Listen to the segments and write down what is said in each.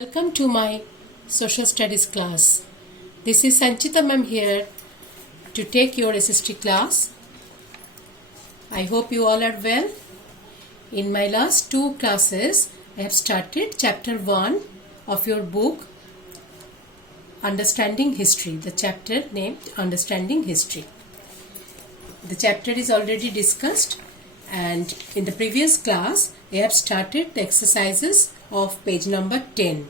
Welcome to my social studies class. This is Sanchita ma'am here to take your SST class. I hope you all are well. In my last two classes, I have started chapter 1 of your book Understanding History, the chapter named Understanding History. The chapter is already discussed, and in the previous class, I have started the exercises of page number 10.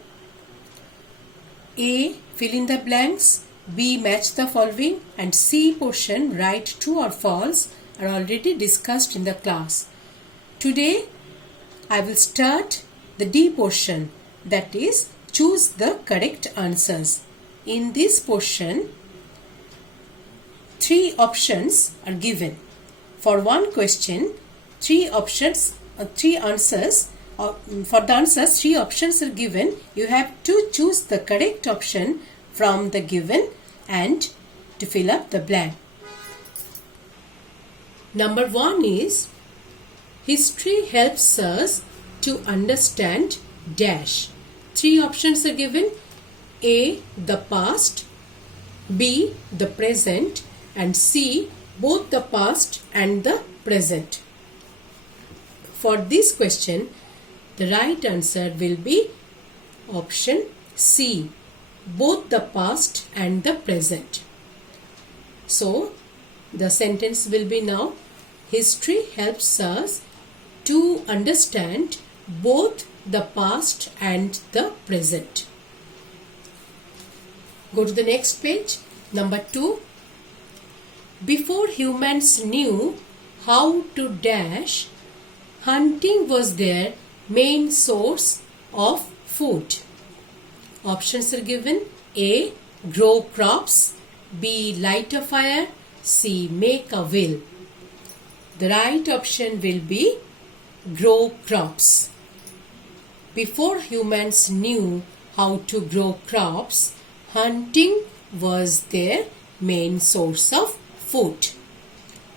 A. Fill in the blanks. B. Match the following. And C portion, write true or false, are already discussed in the class. Today, I will start the D portion, that is, choose the correct answers. In this portion, 3 options are given. For one question, 3 answers. For the answers, 3 options are given. You have to choose the correct option from the given and to fill up the blank. Number 1 is, history helps us to understand dash. 3 options are given. A. The past, B. The present, and C. Both the past and the present. For this question, the right answer will be option C, both the past and the present. So, the sentence will be now, history helps us to understand both the past and the present. Go to the next page, number 2. Before humans knew how to dash, hunting was their main source of food. Options are given. A. Grow crops. B. Light a fire. C. Make a will. The right option will be grow crops. Before humans knew how to grow crops, hunting was their main source of food.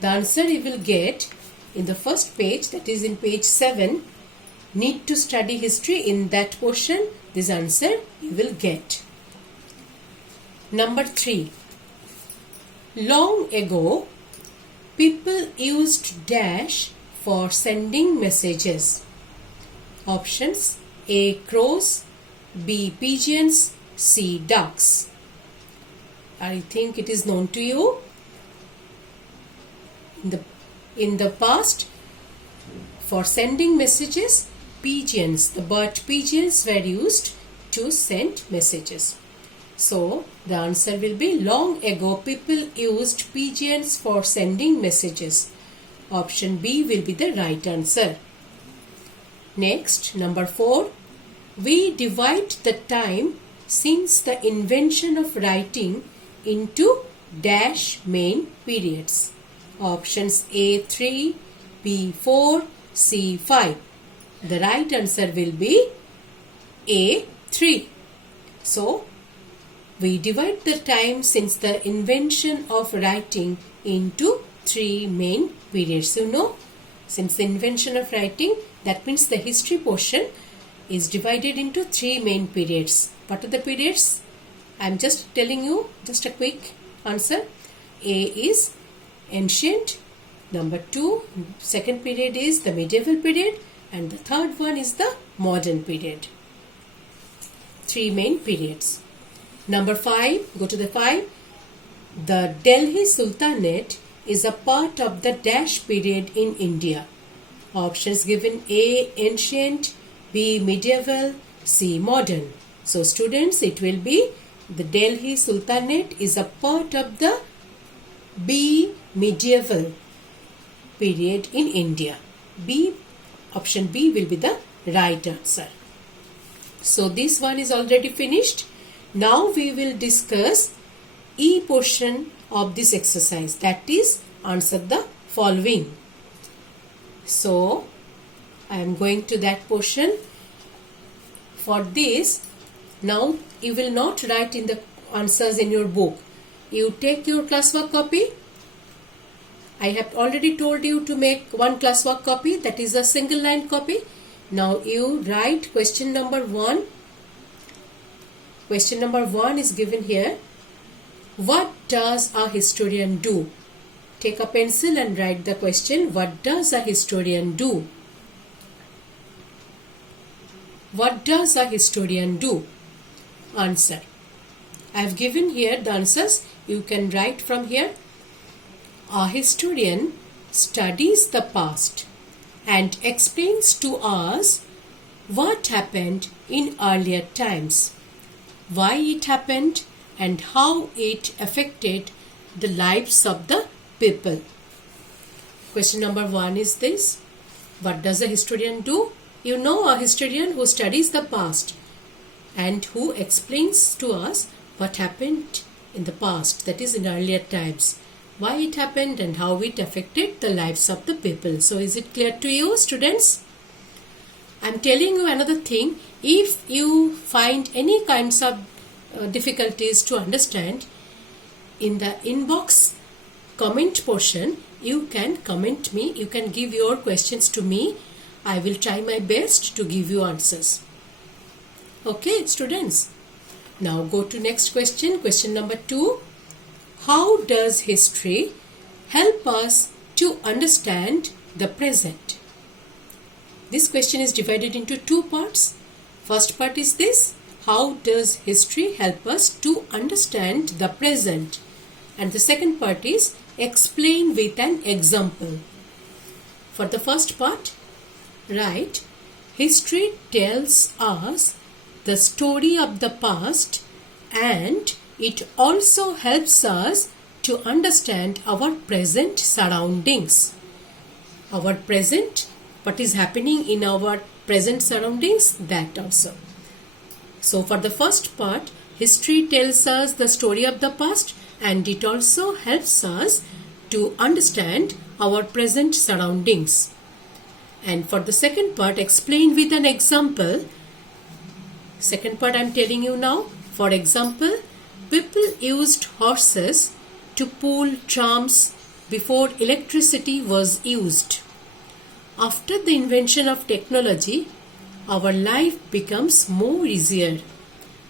The answer you will get in the first page, that is in page 7. Need to study history. In that portion, this answer you will get. Number 3. Long ago, people used dash for sending messages. Options: A. Crows, B. Pigeons, C. Ducks. I think it is known to you. In the past, for sending messages, pigeons, the bird pigeons were used to send messages. So, the answer will be, long ago people used pigeons for sending messages. Option B will be the right answer. Next, number 4. We divide the time since the invention of writing into dash main periods. Options A 3, B 4, C 5. The right answer will be A 3. So, we divide the time since the invention of writing into 3 main periods. You know, since the invention of writing, that means the history portion is divided into 3 main periods. What are the periods? I am just telling you, just a quick answer. A is ancient. Number 2, second period is the medieval period. And the third one is the modern period. 3 main periods. Number 5, go to the 5. The Delhi Sultanate is a part of the dash period in India. Options given: A. Ancient, B. Medieval, C. Modern. So students, it will be the Delhi Sultanate is a part of the B. Medieval period in India. Option B will be the right answer. So this one is already finished. Now we will discuss E portion of this exercise, that is, answer the following. So I am going to that portion. For this, now you will not write in the answers in your book. You take your classwork copy. I have already told you to make one classwork copy, that is a single line copy. Now you write question number 1 Question number 1 is given here. What does a historian do? Take a pencil and write the question. What does a historian do? What does a historian do? Answer. I have given here the answers. You can write from here. A historian studies the past and explains to us what happened in earlier times, why it happened, and how it affected the lives of the people. Question number 1 is this. What does a historian do? You know, a historian who studies the past and who explains to us what happened in the past, that is in earlier times, why it happened and how it affected the lives of the people. So is it clear to you, students? I am telling you another thing. If you find any kinds of difficulties to understand, in the inbox comment portion, you can comment me, you can give your questions to me. I will try my best to give you answers. Okay, students. Now go to next question. Question number 2. How does history help us to understand the present? This question is divided into 2 parts. First part is this. How does history help us to understand the present? And the second part is explain with an example. For the first part, write, history tells us the story of the past and it also helps us to understand our present surroundings. Our present, what is happening in our present surroundings, that also. So for the first part, history tells us the story of the past and it also helps us to understand our present surroundings. And for the second part, explain with an example. Second part I am telling you now. For example, people used horses to pull trams before electricity was used. After the invention of technology, our life becomes more easier.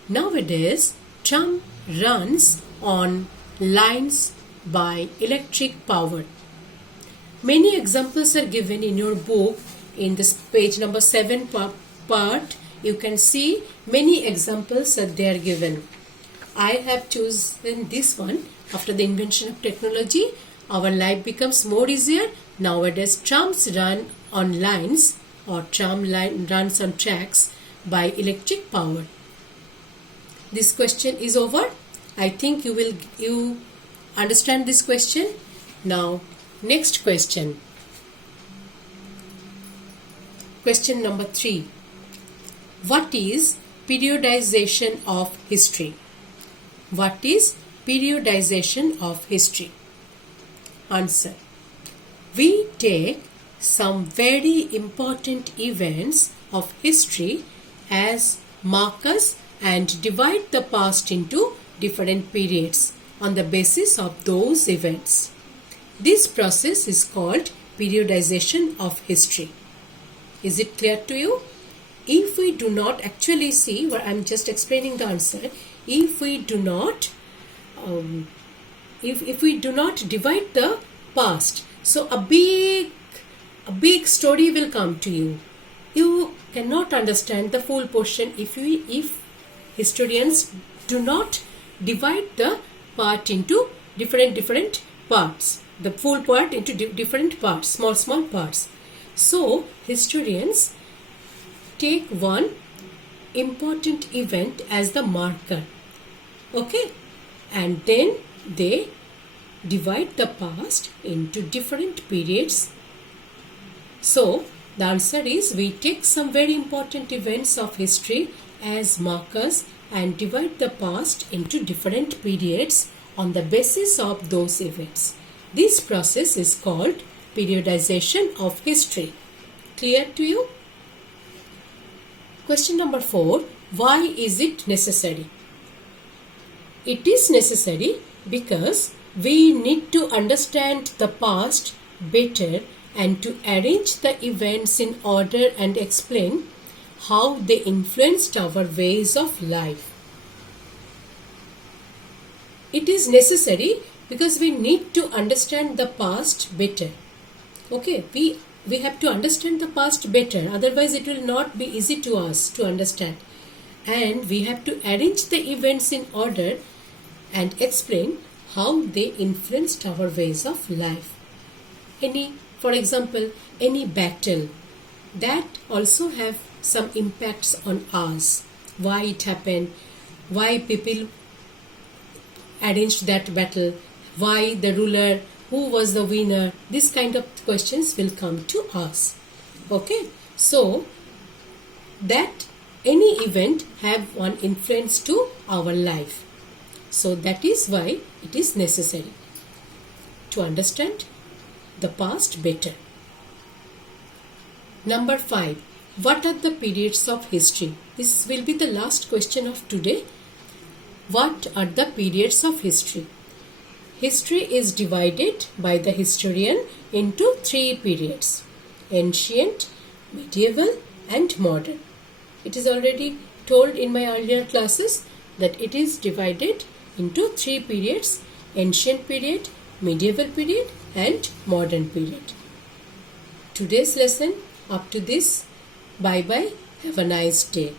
Nowadays, tram runs on lines by electric power. Many examples are given in your book. In this page number 7 part, you can see many examples that they are given. I have chosen this one. After the invention of technology, our life becomes more easier. Nowadays, trams run on lines or tram line runs on tracks by electric power. This question is over. I think you understand this question. Now, next question. Question number 3. What is periodization of history? What is periodization of history? Answer. We take some very important events of history as markers and divide the past into different periods on the basis of those events. This process is called periodization of history. Is it clear to you? If we do not actually see, what I am just explaining the answer, if we do not divide the past, so a big story will come to you. You cannot understand the full portion if historians do not divide the part into different parts, the full part into different parts, small parts. So historians take one important event as the marker, okay, and then they divide the past into different periods. So the answer is, we take some very important events of history as markers and divide the past into different periods on the basis of those events. This process is called periodization of history. Clear to you? Question number 4. Why is it necessary? It is necessary because we need to understand the past better and to arrange the events in order and explain how they influenced our ways of life. it is necessary because we need to understand the past better. Okay, we have to understand the past better, otherwise it will not be easy to us to understand. And we have to arrange the events in order and explain how they influenced our ways of life. For example, any battle that also have some impacts on us. Why it happened, why people arranged that battle, why the ruler, who was the winner, this kind of questions will come to us. Okay, so that any event have one influence to our life. So that is why it is necessary to understand the past better. Number 5. What are the periods of history? This will be the last question of today. What are the periods of history? History is divided by the historian into 3 periods: ancient, medieval and modern. It is already told in my earlier classes that it is divided into 3 periods: ancient period, medieval period and modern period. Today's lesson up to this. Bye bye. Have a nice day.